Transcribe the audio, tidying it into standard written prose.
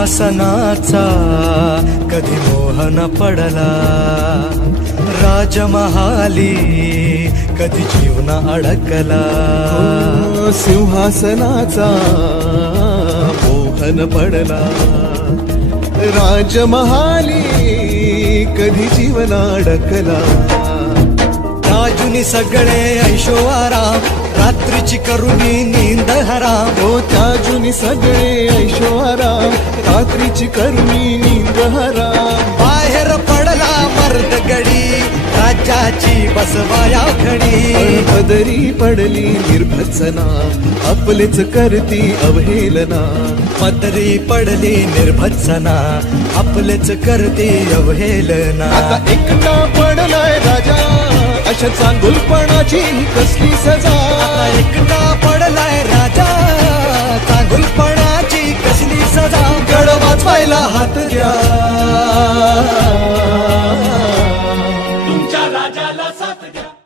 सिंहासनाचा कधी मोह न पडला, राजमहाली कधी जीव न अडकला. सिंहासनाचा मोह न पडला, राजमहाली कधी जीव न अडकला. राजुनी सगळे ऐशो आराम, रात्रीची करुणी नींद हराम. हो त्याजुनी सगळे ऐशो आराम, रात्रीची करुणी नींद हराम. बाहेर पडला मर्द गडी, राज्याची बसवाया खडी. पदरी पडली निर्भत्सना, आपलेच करती अवहेलना. पदरी पडली निर्भत्सना, आपलेच करती अवहेलना. आता एकटा पडलाय राजा, अशा चांगुलपणाची कसली सजा. आता एकटा पडलाय राजा, चांगुलपणाची कसली सजा. गड वाचवायला हात द्या,